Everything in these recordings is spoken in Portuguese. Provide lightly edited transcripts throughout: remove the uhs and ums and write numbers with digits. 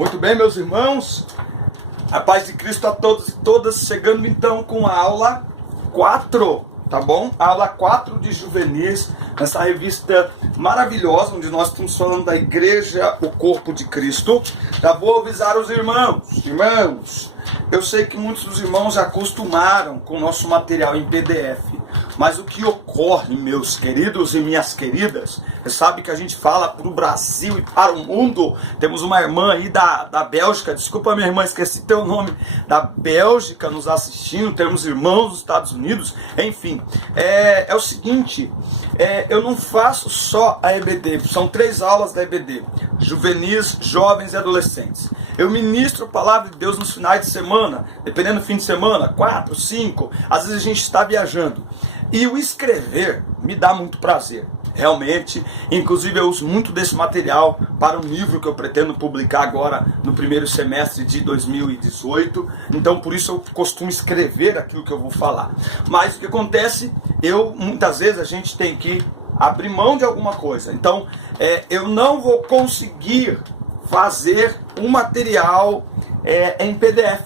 Muito bem, meus irmãos, a paz de Cristo a todos e todas, chegando então com a aula 4, tá bom? A aula 4 de Juvenis, nessa revista maravilhosa, onde nós estamos falando da igreja, o corpo de Cristo. Já vou avisar os irmãos, eu sei que muitos dos irmãos já acostumaram com o nosso material em PDF, mas o que ocorre, meus queridos e minhas queridas, você sabe que a gente fala para o Brasil e para o mundo. Temos uma irmã aí da Bélgica, desculpa minha irmã, esqueci teu nome, da Bélgica nos assistindo, temos irmãos dos Estados Unidos, enfim. É o seguinte, eu não faço só a EBD, são 3 aulas da EBD, juvenis, jovens e adolescentes. Eu ministro a palavra de Deus nos finais de semana, dependendo do fim de semana, 4, 5, às vezes a gente está viajando. E o escrever me dá muito prazer, realmente. Inclusive eu uso muito desse material para um livro que eu pretendo publicar agora no primeiro semestre de 2018. Então por isso eu costumo escrever aquilo que eu vou falar. Mas o que acontece, muitas vezes a gente tem que abrir mão de alguma coisa. Então eu não vou conseguir fazer um material em PDF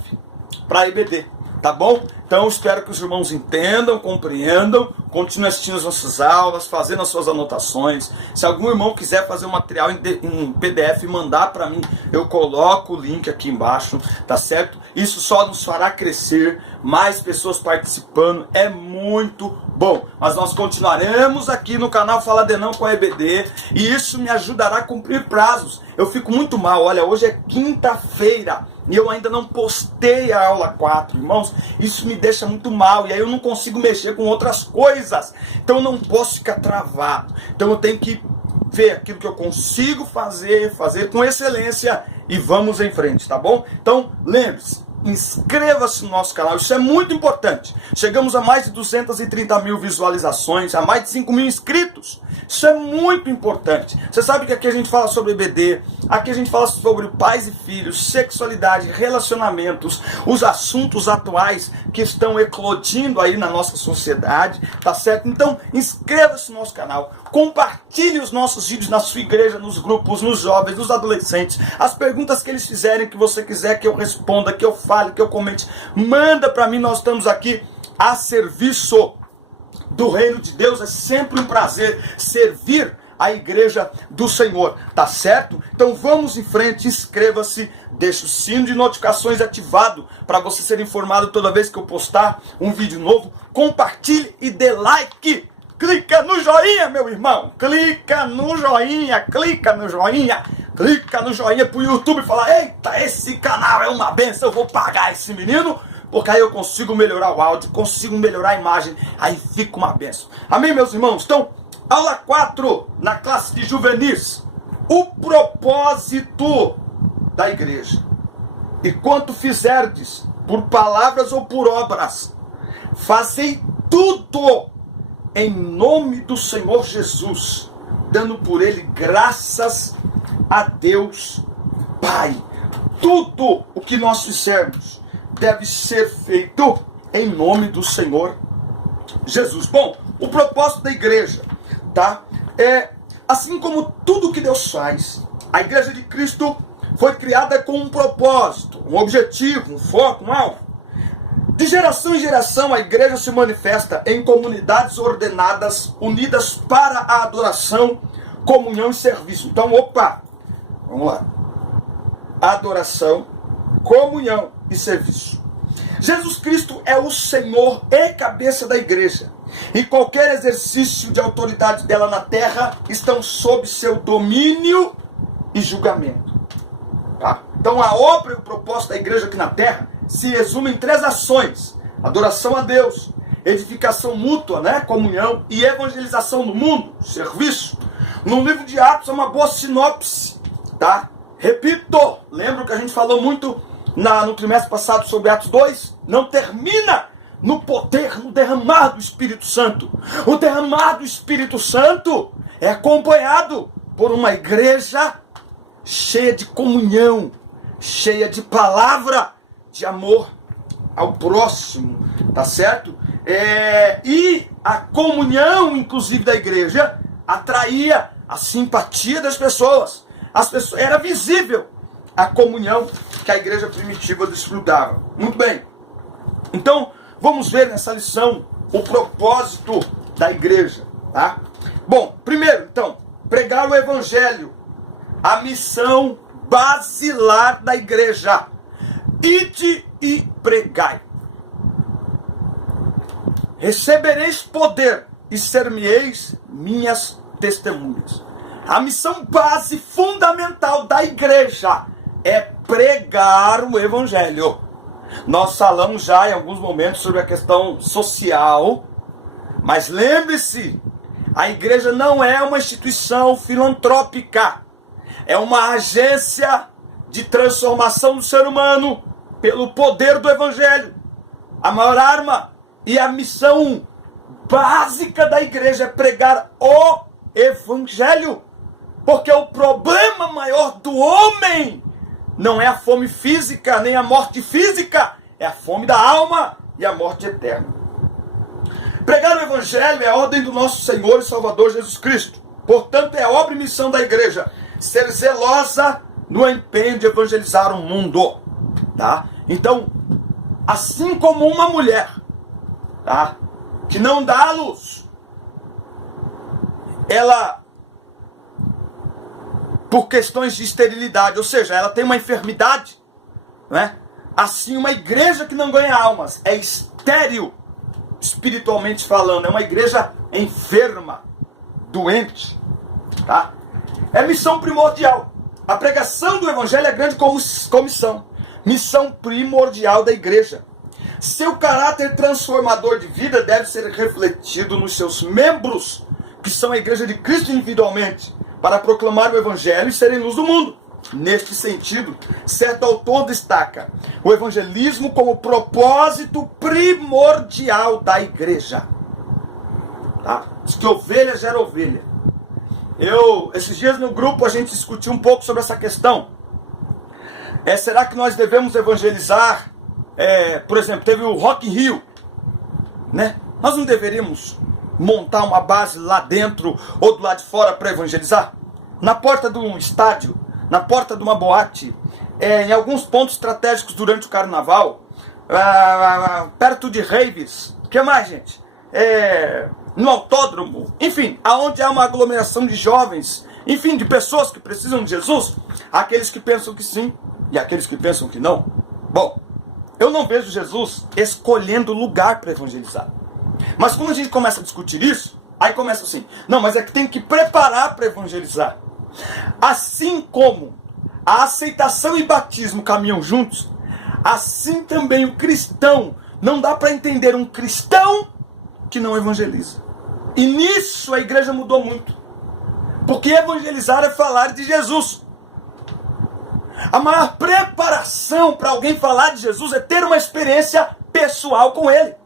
para EBD, tá bom? Então espero que os irmãos entendam, compreendam, continuem assistindo as nossas aulas, fazendo as suas anotações. Se algum irmão quiser fazer um material em PDF e mandar para mim, eu coloco o link aqui embaixo, tá certo? Isso só nos fará crescer, mais pessoas participando, é muito bom. Mas nós continuaremos aqui no canal Fala de Não com a EBD, e isso me ajudará a cumprir prazos. Eu fico muito mal, olha, hoje é quinta-feira e eu ainda não postei a aula 4, irmãos. Isso me deixa muito mal, e aí eu não consigo mexer com outras coisas. Então eu não posso ficar travado. Então eu tenho que ver aquilo que eu consigo fazer com excelência, e vamos em frente, tá bom? Então lembre-se, inscreva-se no nosso canal, isso é muito importante. Chegamos a mais de 230 mil visualizações, a mais de 5 mil inscritos. Isso é muito importante. Você sabe que aqui a gente fala sobre EBD, aqui a gente fala sobre pais e filhos, sexualidade, relacionamentos, os assuntos atuais que estão eclodindo aí na nossa sociedade, tá certo? Então inscreva-se no nosso canal, compartilhe os nossos vídeos na sua igreja, nos grupos, nos jovens, nos adolescentes. As perguntas que eles fizerem, que você quiser que eu responda, que eu fale, que eu comente, manda para mim, nós estamos aqui a serviço do reino de Deus. É sempre um prazer servir a igreja do Senhor, tá certo? Então vamos em frente, inscreva-se, deixe o sino de notificações ativado para você ser informado toda vez que eu postar um vídeo novo. Compartilhe e dê like. Clica no joinha, meu irmão. Clica no joinha, clica no joinha. Clica no joinha pro YouTube e fala: eita, esse canal é uma benção, eu vou pagar esse menino, porque aí eu consigo melhorar o áudio, consigo melhorar a imagem, aí fica uma benção. Amém, meus irmãos? Então, aula 4, na classe de juvenis, o propósito da igreja. E quanto fizerdes, por palavras ou por obras, fazei tudo em nome do Senhor Jesus, dando por ele graças a Deus Pai. Tudo o que nós fizermos deve ser feito em nome do Senhor Jesus. Bom, o propósito da igreja, tá? Assim como tudo que Deus faz, a igreja de Cristo foi criada com um propósito, um objetivo, um foco, um alvo. De geração em geração, a igreja se manifesta em comunidades ordenadas, unidas para a adoração, comunhão e serviço. Então, vamos lá. Adoração, comunhão e serviço. Jesus Cristo é o Senhor e cabeça da igreja, e qualquer exercício de autoridade dela na terra estão sob seu domínio e julgamento. Tá? Então, a obra e o propósito da igreja aqui na terra se resume em 3 ações: adoração a Deus, edificação mútua, comunhão, e evangelização do mundo, serviço. No livro de Atos é uma boa sinopse, tá? Repito, lembra que a gente falou muito no trimestre passado sobre Atos 2? Não termina no poder, no derramar do Espírito Santo. O derramar do Espírito Santo é acompanhado por uma igreja cheia de comunhão, cheia de palavra, de amor ao próximo, tá certo? E a comunhão, inclusive, da igreja atraía a simpatia das pessoas. Era visível a comunhão que a igreja primitiva desfrutava. Muito bem. Então, vamos ver nessa lição o propósito da igreja, tá? Bom, primeiro, então, pregar o evangelho, a missão basilar da igreja. Ide e pregai. Recebereis poder e ser-me-eis minhas testemunhas. A missão base fundamental da igreja é pregar o evangelho. Nós falamos já em alguns momentos sobre a questão social, mas lembre-se, a igreja não é uma instituição filantrópica, é uma agência de transformação do ser humano pelo poder do evangelho. A maior arma e a missão básica da igreja é pregar o evangelho, porque o problema maior do homem não é a fome física, nem a morte física, é a fome da alma e a morte eterna. Pregar o evangelho é a ordem do nosso Senhor e Salvador Jesus Cristo. Portanto, é obra e missão da igreja ser zelosa no empenho de evangelizar o mundo, tá? Então, assim como uma mulher, tá, que não dá à luz, ela, por questões de esterilidade, ou seja, ela tem uma enfermidade, né? Assim, uma igreja que não ganha almas é estéril, espiritualmente falando, é uma igreja enferma, doente, tá? É missão primordial. A pregação do evangelho é grande comissão, missão primordial da igreja. Seu caráter transformador de vida deve ser refletido nos seus membros, que são a igreja de Cristo individualmente, para proclamar o evangelho e serem luz do mundo. Neste sentido, certo autor destaca o evangelismo como propósito primordial da igreja. Tá? Diz que ovelha gera ovelha. Esses dias no grupo a gente discutiu um pouco sobre essa questão. Será que nós devemos evangelizar? Por exemplo, teve o Rock in Rio, né? Nós não deveríamos montar uma base lá dentro ou do lado de fora para evangelizar? Na porta de um estádio, na porta de uma boate, em alguns pontos estratégicos durante o carnaval, perto de raves, o que mais, gente? No autódromo, enfim, aonde há uma aglomeração de jovens, enfim, de pessoas que precisam de Jesus, aqueles que pensam que sim e aqueles que pensam que não. Bom, eu não vejo Jesus escolhendo lugar para evangelizar. Mas quando a gente começa a discutir isso, aí começa assim, não, mas é que tem que preparar para evangelizar. Assim como a aceitação e batismo caminham juntos, assim também o cristão, não dá para entender um cristão que não evangeliza. E nisso a igreja mudou muito. Porque evangelizar é falar de Jesus. A maior preparação para alguém falar de Jesus é ter uma experiência pessoal com Ele.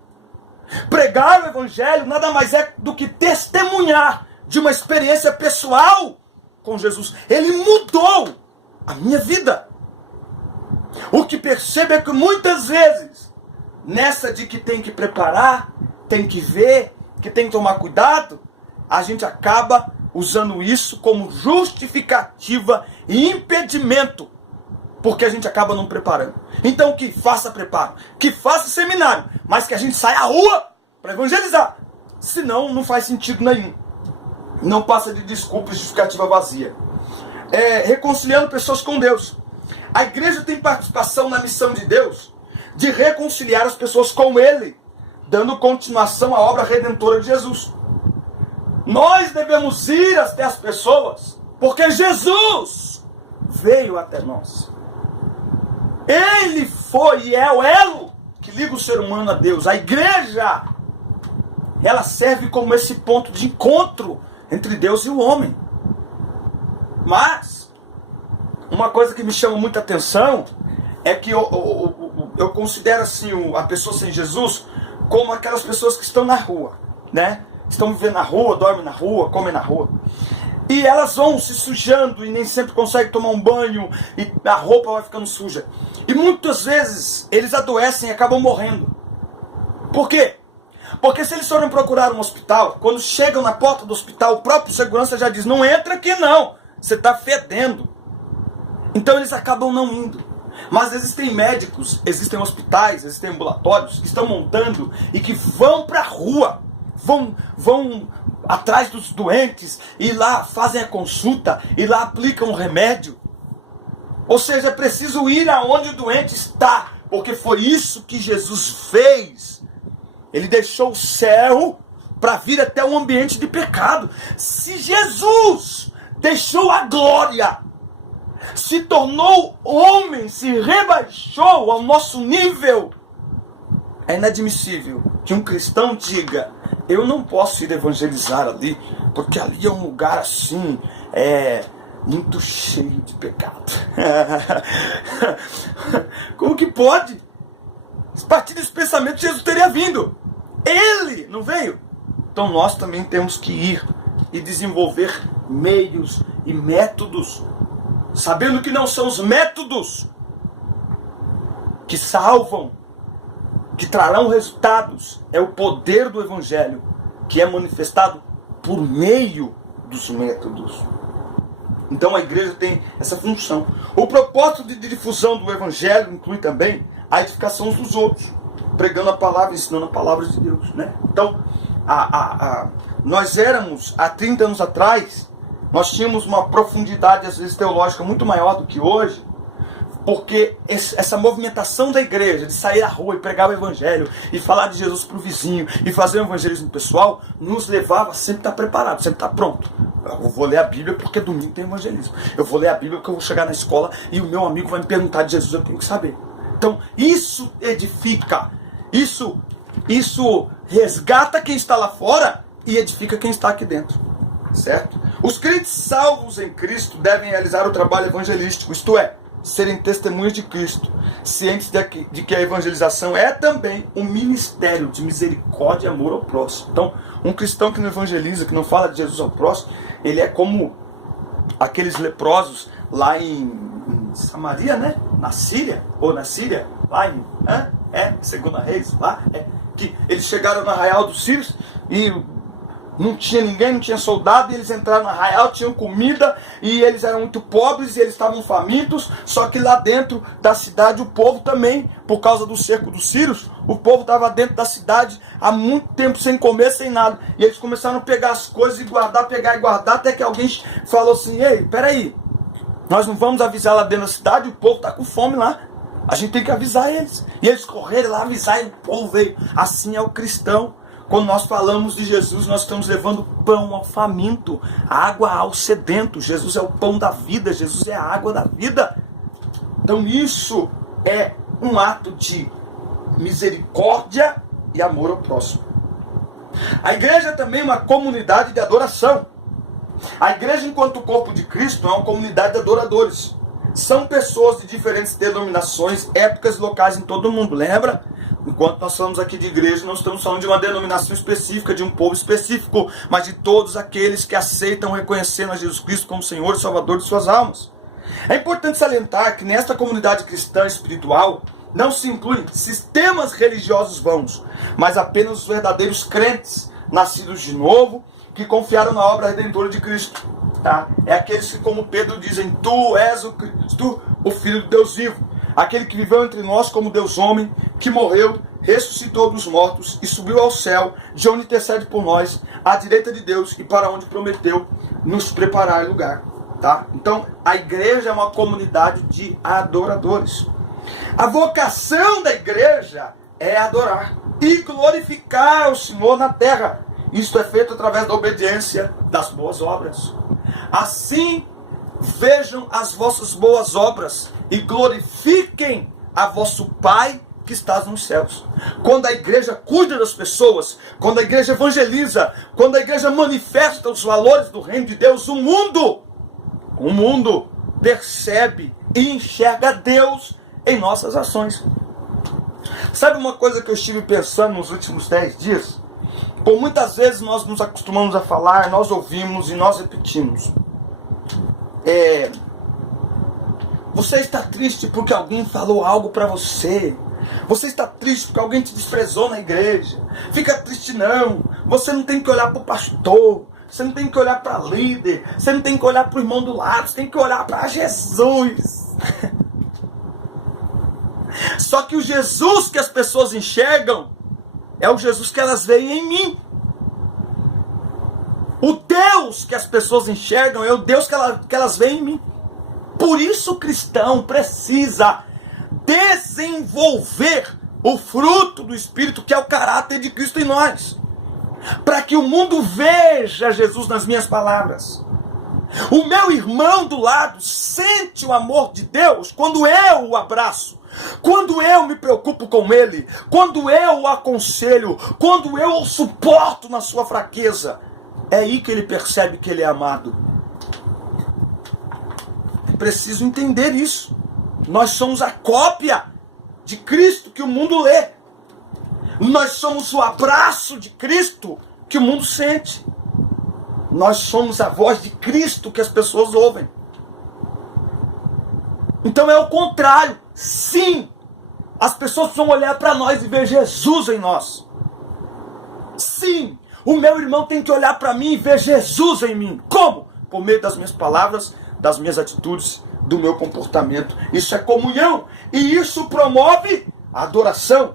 Pregar o evangelho nada mais é do que testemunhar de uma experiência pessoal com Jesus. Ele mudou a minha vida. O que percebo é que muitas vezes, nessa de que tem que preparar, tem que ver, que tem que tomar cuidado, a gente acaba usando isso como justificativa e impedimento, porque a gente acaba não preparando. Então que faça preparo, que faça seminário, mas que a gente saia à rua para evangelizar. Senão não faz sentido nenhum. Não passa de desculpa e justificativa vazia. Reconciliando pessoas com Deus. A igreja tem participação na missão de Deus de reconciliar as pessoas com Ele, dando continuação à obra redentora de Jesus. Nós devemos ir até as pessoas, porque Jesus veio até nós. Ele foi e é o elo que liga o ser humano a Deus. A igreja, ela serve como esse ponto de encontro entre Deus e o homem. Mas, uma coisa que me chama muita atenção é que eu considero assim a pessoa sem Jesus como aquelas pessoas que estão na rua, né? Estão vivendo na rua, dormem na rua, comem na rua. E elas vão se sujando e nem sempre conseguem tomar um banho e a roupa vai ficando suja. E muitas vezes eles adoecem e acabam morrendo. Por quê? Porque se eles forem procurar um hospital, quando chegam na porta do hospital, o próprio segurança já diz, não entra aqui não, você está fedendo. Então eles acabam não indo. Mas existem médicos, existem hospitais, existem ambulatórios que estão montando e que vão para a rua, vão atrás dos doentes e lá fazem a consulta e lá aplicam o remédio. Ou seja, é preciso ir aonde o doente está, porque foi isso que Jesus fez. Ele deixou o céu para vir até um ambiente de pecado. Se Jesus deixou a glória, se tornou homem, se rebaixou ao nosso nível, é inadmissível que um cristão diga: eu não posso ir evangelizar ali, porque ali é um lugar assim, muito cheio de pecado. Como que pode? A partir desse pensamento Jesus teria vindo. Ele não veio. Então nós também temos que ir e desenvolver meios e métodos, sabendo que não são os métodos que salvam, que trarão resultados, é o poder do Evangelho, que é manifestado por meio dos métodos. Então a igreja tem essa função. O propósito de difusão do Evangelho inclui também a edificação uns dos outros, pregando a palavra, ensinando a palavra de Deus, né? Então, nós éramos, há 30 anos atrás, nós tínhamos uma profundidade, às vezes, teológica muito maior do que hoje, porque essa movimentação da igreja, de sair à rua e pregar o Evangelho, e falar de Jesus para o vizinho, e fazer o evangelismo pessoal, nos levava a sempre estar preparado, sempre estar pronto. Eu vou ler a Bíblia porque domingo tem evangelismo. Eu vou ler a Bíblia porque eu vou chegar na escola e o meu amigo vai me perguntar de Jesus, eu tenho que saber. Então, isso edifica, isso resgata quem está lá fora e edifica quem está aqui dentro. Certo? Os crentes salvos em Cristo devem realizar o trabalho evangelístico, isto é, serem testemunhas de Cristo, cientes de que a evangelização é também um ministério de misericórdia e amor ao próximo. Então, um cristão que não evangeliza, que não fala de Jesus ao próximo, ele é como aqueles leprosos lá em Samaria, né? Na Síria, lá em Segunda Reis, que eles chegaram no arraial dos sírios e não tinha ninguém, não tinha soldado, e eles entraram no arraial, tinham comida, e eles eram muito pobres, e eles estavam famintos, só que lá dentro da cidade o povo também, por causa do cerco dos sírios, o povo estava dentro da cidade há muito tempo sem comer, sem nada, e eles começaram a pegar as coisas e guardar, pegar e guardar, até que alguém falou assim: ei, peraí, nós não vamos avisar lá dentro da cidade, o povo está com fome lá, a gente tem que avisar eles. E eles correram lá avisar e o povo veio. Assim é o cristão. Quando nós falamos de Jesus, nós estamos levando pão ao faminto, água ao sedento. Jesus é o pão da vida, Jesus é a água da vida. Então isso é um ato de misericórdia e amor ao próximo. A igreja é também uma comunidade de adoração. A igreja, enquanto corpo de Cristo, é uma comunidade de adoradores. São pessoas de diferentes denominações, épocas e locais em todo o mundo, lembra? Enquanto nós falamos aqui de igreja, não estamos falando de uma denominação específica, de um povo específico, mas de todos aqueles que aceitam reconhecendo a Jesus Cristo como Senhor e Salvador de suas almas. É importante salientar que nesta comunidade cristã espiritual não se incluem sistemas religiosos vãos, mas apenas os verdadeiros crentes, nascidos de novo, que confiaram na obra redentora de Cristo. Tá? É aqueles que, como Pedro, dizem: Tu és o Cristo, o Filho de Deus vivo. Aquele que viveu entre nós como Deus homem, que morreu, ressuscitou dos mortos e subiu ao céu, de onde intercede por nós, à direita de Deus, e para onde prometeu nos preparar lugar. Tá? Então, a igreja é uma comunidade de adoradores. A vocação da igreja é adorar e glorificar o Senhor na terra. Isto é feito através da obediência das boas obras. Assim, vejam as vossas boas obras e glorifiquem a vosso Pai que estás nos céus. Quando a igreja cuida das pessoas, quando a igreja evangeliza, quando a igreja manifesta os valores do reino de Deus, o mundo percebe e enxerga Deus em nossas ações. Sabe uma coisa que eu estive pensando nos últimos 10 dias? Por muitas vezes nós nos acostumamos a falar, nós ouvimos e nós repetimos. Você está triste porque alguém falou algo para você. Você está triste porque alguém te desprezou na igreja. Fica triste não. Você não tem que olhar para o pastor. Você não tem que olhar para líder. Você não tem que olhar para o irmão do lado. Você tem que olhar para Jesus. Só que o Jesus que as pessoas enxergam é o Jesus que elas veem em mim. O Deus que as pessoas enxergam é o Deus que elas veem em mim. Por isso o cristão precisa desenvolver o fruto do Espírito, que é o caráter de Cristo em nós, para que o mundo veja Jesus nas minhas palavras. O meu irmão do lado sente o amor de Deus quando eu o abraço, quando eu me preocupo com ele, quando eu o aconselho, quando eu o suporto na sua fraqueza. É aí que ele percebe que ele é amado. É preciso entender isso. Nós somos a cópia de Cristo que o mundo lê. Nós somos o abraço de Cristo que o mundo sente. Nós somos a voz de Cristo que as pessoas ouvem. Então é o contrário. Sim, as pessoas vão olhar para nós e ver Jesus em nós. Sim, o meu irmão tem que olhar para mim e ver Jesus em mim. Como? Por meio das minhas palavras, das minhas atitudes, do meu comportamento. Isso é comunhão. E isso promove a adoração,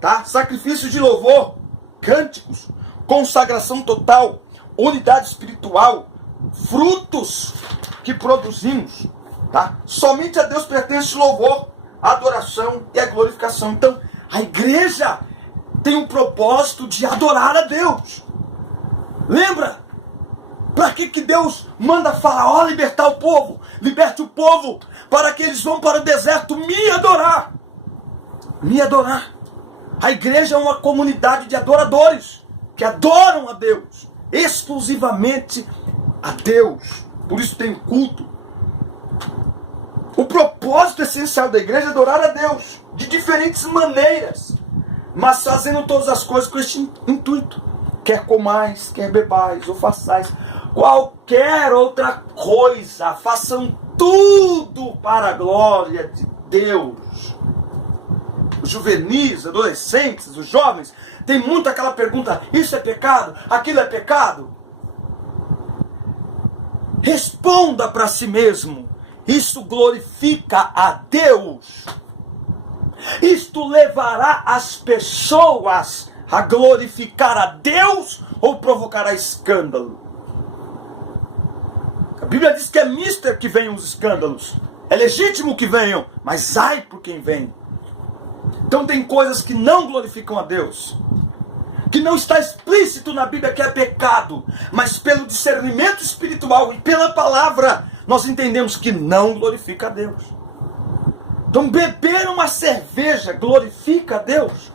tá? Sacrifício de louvor, cânticos, consagração total, unidade espiritual, frutos que produzimos, tá? Somente a Deus pertence o louvor, a adoração e a glorificação. Então, a igreja tem um propósito de adorar a Deus. Lembra? Para que Deus manda Faraó libertar o povo? Liberte o povo para que eles vão para o deserto me adorar. Me adorar. A igreja é uma comunidade de adoradores que adoram a Deus, exclusivamente a Deus. Por isso tem o culto. O propósito essencial da igreja é adorar a Deus de diferentes maneiras, mas fazendo todas as coisas com este intuito. Quer comais, quer bebais ou façais qualquer outra coisa, façam tudo para a glória de Deus. Os juvenis, adolescentes, os jovens, tem muito aquela pergunta: isso é pecado? Aquilo é pecado? Responda para si mesmo: isso glorifica a Deus? Isto levará as pessoas a glorificar a Deus ou provocará escândalo? A Bíblia diz que é mister que venham os escândalos. É legítimo que venham, mas ai por quem vem. Então tem coisas que não glorificam a Deus, que não está explícito na Bíblia que é pecado, mas pelo discernimento espiritual e pela palavra, nós entendemos que não glorifica a Deus. Então beber uma cerveja glorifica a Deus?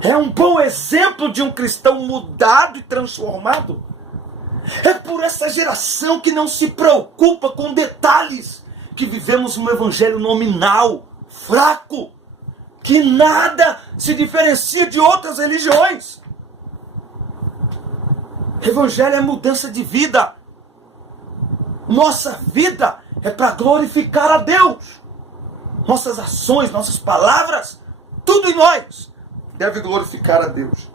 É um bom exemplo de um cristão mudado e transformado? É por essa geração que não se preocupa com detalhes que vivemos um evangelho nominal, fraco, que nada se diferencia de outras religiões. Evangelho é mudança de vida. Nossa vida é para glorificar a Deus. Nossas ações, nossas palavras, tudo em nós deve glorificar a Deus.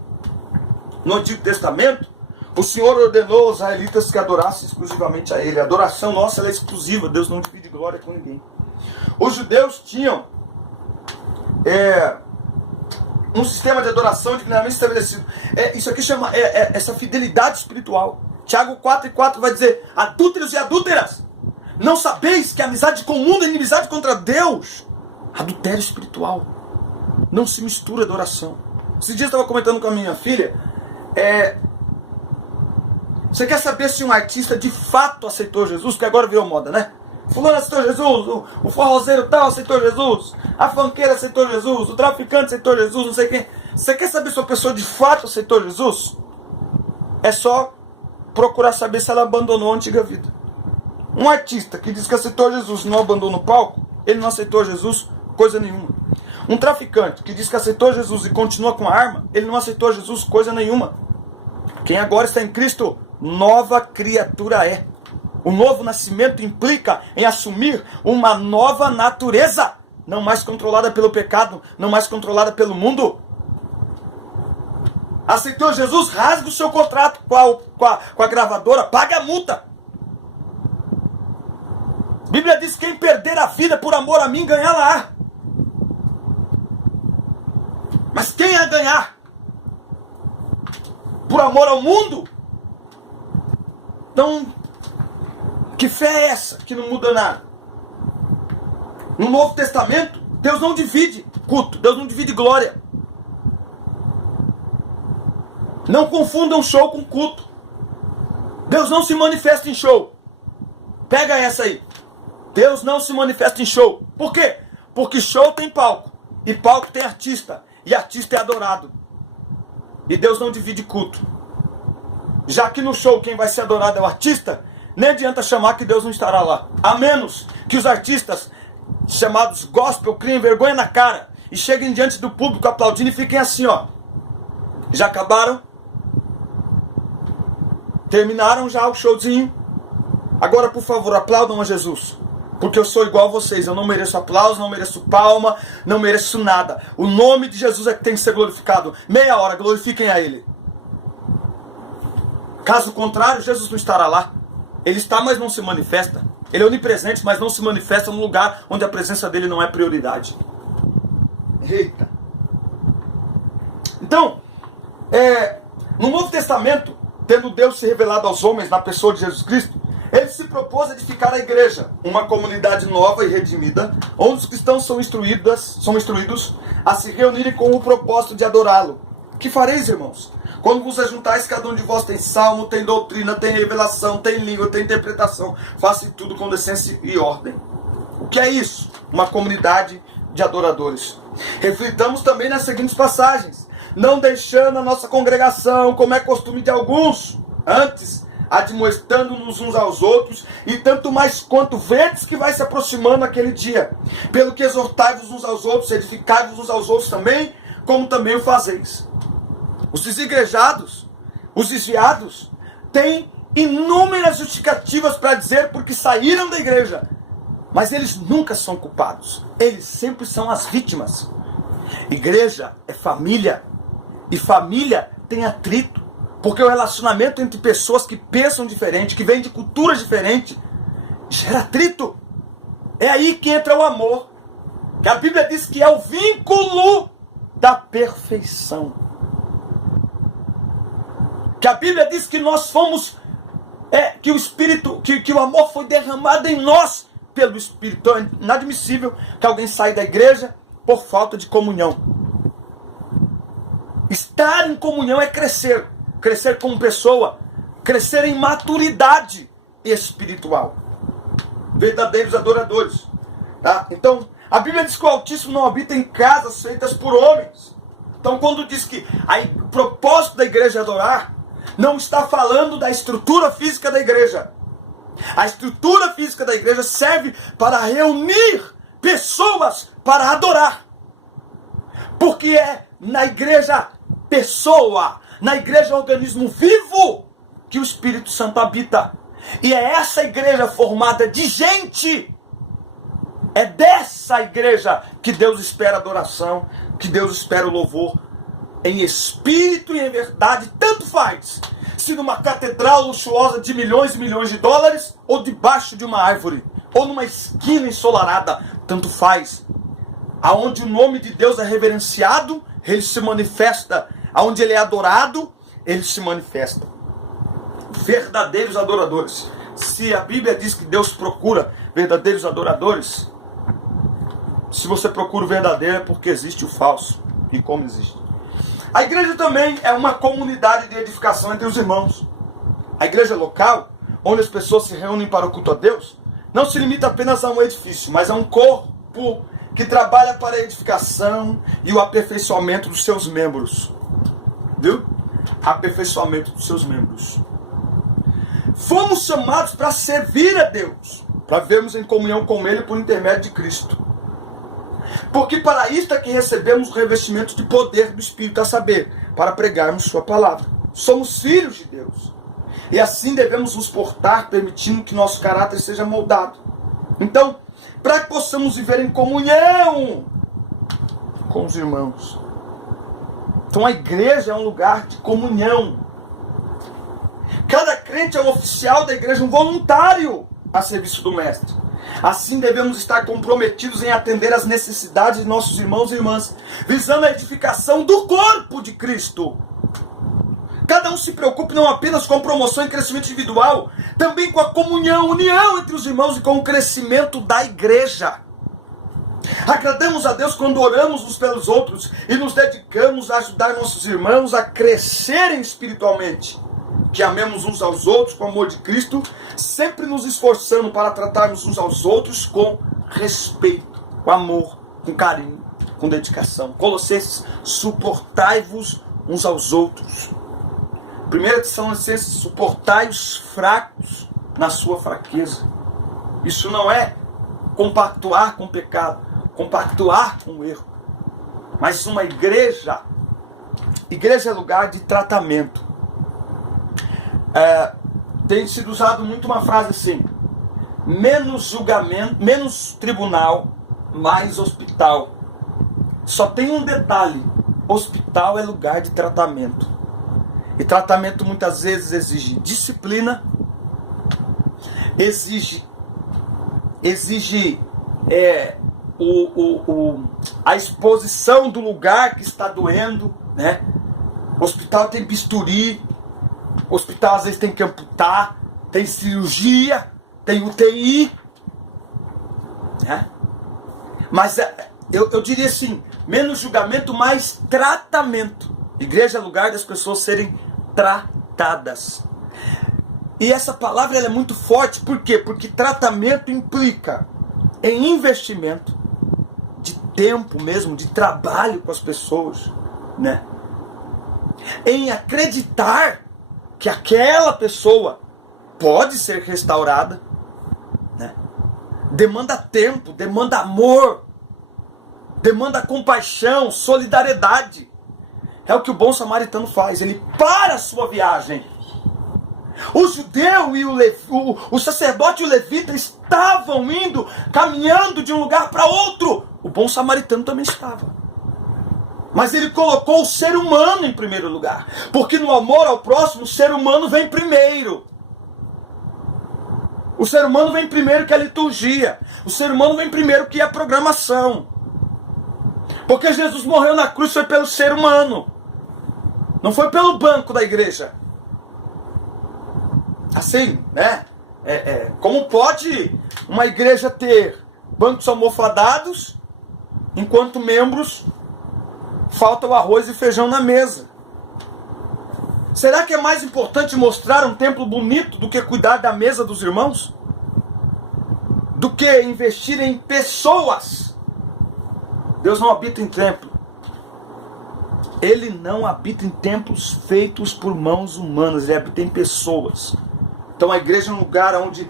No Antigo Testamento, o Senhor ordenou aos israelitas que adorassem exclusivamente a Ele. A adoração nossa ela é exclusiva. Deus não divide glória com ninguém. Os judeus tinham um sistema de adoração dignamente estabelecido. Isso aqui chama essa fidelidade espiritual. Tiago 4:4 vai dizer: adúlteros e adúlteras, não sabeis que a amizade com o mundo é inimizade contra Deus? Adultério espiritual. Não se mistura adoração. Esses dias eu estava comentando com a minha filha. Você quer saber se um artista de fato aceitou Jesus? Que agora virou moda, né? Fulano aceitou Jesus, o forrozeiro tal aceitou Jesus, a funkeira aceitou Jesus, o traficante aceitou Jesus, não sei quem. Você quer saber se uma pessoa de fato aceitou Jesus? É só procurar saber se ela abandonou a antiga vida. Um artista que diz que aceitou Jesus e não abandona o palco, ele não aceitou Jesus coisa nenhuma. Um traficante que diz que aceitou Jesus e continua com a arma, ele não aceitou Jesus coisa nenhuma. Quem agora está em Cristo, nova criatura é. O novo nascimento implica em assumir uma nova natureza, não mais controlada pelo pecado, não mais controlada pelo mundo. Aceitou Jesus, rasga o seu contrato com a gravadora, paga a multa. Bíblia diz que quem perder a vida por amor a mim, ganhá-la. Mas quem a ganhar por amor ao mundo? Então, que fé é essa que não muda nada? No Novo Testamento, Deus não divide culto, Deus não divide glória. Não confundam show com culto. Deus não se manifesta em show. Pega essa aí. Deus não se manifesta em show. Por quê? Porque show tem palco. E palco tem artista. E artista é adorado. E Deus não divide culto. Já que no show quem vai ser adorado é o artista, nem adianta chamar que Deus não estará lá. A menos que os artistas chamados gospel criem vergonha na cara e cheguem diante do público aplaudindo e fiquem assim, ó. Já acabaram? Terminaram já o showzinho? Agora, por favor, aplaudam a Jesus. Porque eu sou igual a vocês. Eu não mereço aplauso, não mereço palma, não mereço nada. O nome de Jesus é que tem que ser glorificado. Meia hora, glorifiquem a Ele. Caso contrário, Jesus não estará lá. Ele está, mas não se manifesta. Ele é onipresente, mas não se manifesta num lugar onde a presença dele não é prioridade. Eita. Então, no Novo Testamento, tendo Deus se revelado aos homens na pessoa de Jesus Cristo, Ele se propôs a edificar a igreja, uma comunidade nova e redimida, onde os cristãos são instruídos a se reunirem com o propósito de adorá-lo. Que fareis, irmãos? Quando vos ajuntais, cada um de vós tem salmo, tem doutrina, tem revelação, tem língua, tem interpretação. Façam tudo com decência e ordem. O que é isso? Uma comunidade de adoradores. Reflitamos também nas seguintes passagens. Não deixando a nossa congregação, como é costume de alguns, antes admoestando-nos uns aos outros, e tanto mais quanto vedes que vai se aproximando aquele dia. Pelo que exortai-vos uns aos outros, edificai-vos uns aos outros também, como também o fazeis. Os desigrejados, os desviados, têm inúmeras justificativas para dizer porque saíram da igreja. Mas eles nunca são culpados. Eles sempre são as vítimas. Igreja é família. E família tem atrito. Porque o relacionamento entre pessoas que pensam diferente, que vêm de culturas diferentes, gera atrito. É aí que entra o amor. Que a Bíblia diz que é o vínculo da perfeição. Que a Bíblia diz que nós fomos, que o Espírito, que o amor foi derramado em nós pelo Espírito. Então é inadmissível que alguém saia da igreja por falta de comunhão. Estar em comunhão é crescer. Crescer como pessoa. Crescer em maturidade espiritual. Verdadeiros adoradores. Tá? Então, a Bíblia diz que o Altíssimo não habita em casas feitas por homens. Então, quando diz que o propósito da igreja é adorar, não está falando da estrutura física da igreja. A estrutura física da igreja serve para reunir pessoas para adorar. Porque é na igreja pessoa, na igreja organismo vivo, que o Espírito Santo habita. E é essa igreja formada de gente. É dessa igreja que Deus espera adoração, que Deus espera o louvor. Em espírito e em verdade, tanto faz. Se numa catedral luxuosa de milhões e milhões de dólares, ou debaixo de uma árvore, ou numa esquina ensolarada, tanto faz. Aonde o nome de Deus é reverenciado, Ele se manifesta. Aonde Ele é adorado, Ele se manifesta. Verdadeiros adoradores. Se a Bíblia diz que Deus procura verdadeiros adoradores, se você procura o verdadeiro é porque existe o falso. E como existe. A igreja também é uma comunidade de edificação entre os irmãos. A igreja local, onde as pessoas se reúnem para o culto a Deus, não se limita apenas a um edifício, mas a um corpo que trabalha para a edificação e o aperfeiçoamento dos seus membros. Viu? Aperfeiçoamento dos seus membros. Fomos chamados para servir a Deus, para vivermos em comunhão com Ele por intermédio de Cristo. Porque para isto é que recebemos o revestimento de poder do Espírito, a saber, para pregarmos sua palavra. Somos filhos de Deus. E assim devemos nos portar, permitindo que nosso caráter seja moldado. Então, para que possamos viver em comunhão com os irmãos. Então a igreja é um lugar de comunhão. Cada crente é um oficial da igreja, um voluntário a serviço do mestre. Assim devemos estar comprometidos em atender às necessidades de nossos irmãos e irmãs, visando a edificação do corpo de Cristo. Cada um se preocupe não apenas com a promoção e crescimento individual, também com a comunhão, união entre os irmãos e com o crescimento da igreja. Agradamos a Deus quando oramos uns pelos outros e nos dedicamos a ajudar nossos irmãos a crescerem espiritualmente. Que amemos uns aos outros com o amor de Cristo, sempre nos esforçando para tratarmos uns aos outros com respeito, com amor, com carinho, com dedicação. Colossenses, suportai-vos uns aos outros. 1 Tessalonicenses, suportai os fracos na sua fraqueza. Isso não é compactuar com o pecado, compactuar com o erro. Mas uma igreja é lugar de tratamento. Tem sido usado muito uma frase assim: menos julgamento, menos tribunal, mais hospital. Só tem um detalhe: hospital é lugar de tratamento. E tratamento muitas vezes exige disciplina, exige a exposição do lugar que está doendo, né? O hospital tem bisturi, o hospital às vezes tem que amputar, tem cirurgia, tem UTI, né? Mas eu diria assim, menos julgamento, mais tratamento. Igreja é lugar das pessoas serem tratadas. E essa palavra ela é muito forte, por quê? Porque tratamento implica em investimento de tempo mesmo, de trabalho com as pessoas, né? Em acreditar que aquela pessoa pode ser restaurada, né? Demanda tempo, demanda amor, demanda compaixão, solidariedade. É o que o bom samaritano faz, ele para a sua viagem. O judeu e o sacerdote e o levita estavam indo, caminhando de um lugar para outro. O bom samaritano também estava. Mas ele colocou o ser humano em primeiro lugar. Porque no amor ao próximo, o ser humano vem primeiro. O ser humano vem primeiro que a liturgia. O ser humano vem primeiro que a programação. Porque Jesus morreu na cruz foi pelo ser humano. Não foi pelo banco da igreja. Assim, né? Como pode uma igreja ter bancos almofadados, enquanto membros falta o arroz e feijão na mesa? Será que é mais importante mostrar um templo bonito do que cuidar da mesa dos irmãos? Do que investir em pessoas? Deus não habita em templo. Ele não habita em templos feitos por mãos humanas. Ele habita em pessoas. Então a igreja é um lugar onde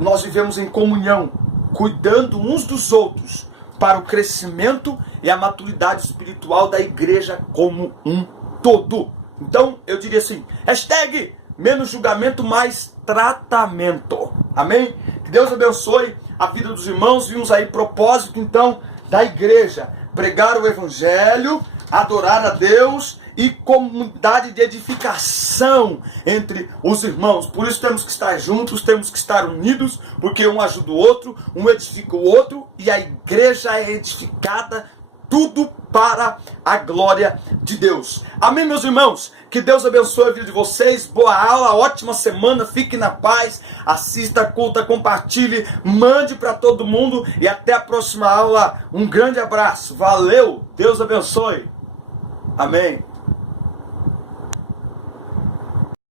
nós vivemos em comunhão, cuidando uns dos outros, para o crescimento e a maturidade espiritual da igreja como um todo. Então eu diria assim, hashtag menos julgamento, mais tratamento. Amém? Que Deus abençoe a vida dos irmãos. Vimos aí propósito então da igreja: pregar o evangelho, adorar a Deus e comunidade de edificação entre os irmãos. Por isso temos que estar juntos, temos que estar unidos, porque um ajuda o outro, um edifica o outro, e a igreja é edificada, tudo para a glória de Deus. Amém, meus irmãos? Que Deus abençoe a vida de vocês. Boa aula, ótima semana, fique na paz, assista, curta, compartilhe, mande para todo mundo e até a próxima aula. Um grande abraço, valeu, Deus abençoe. Amém.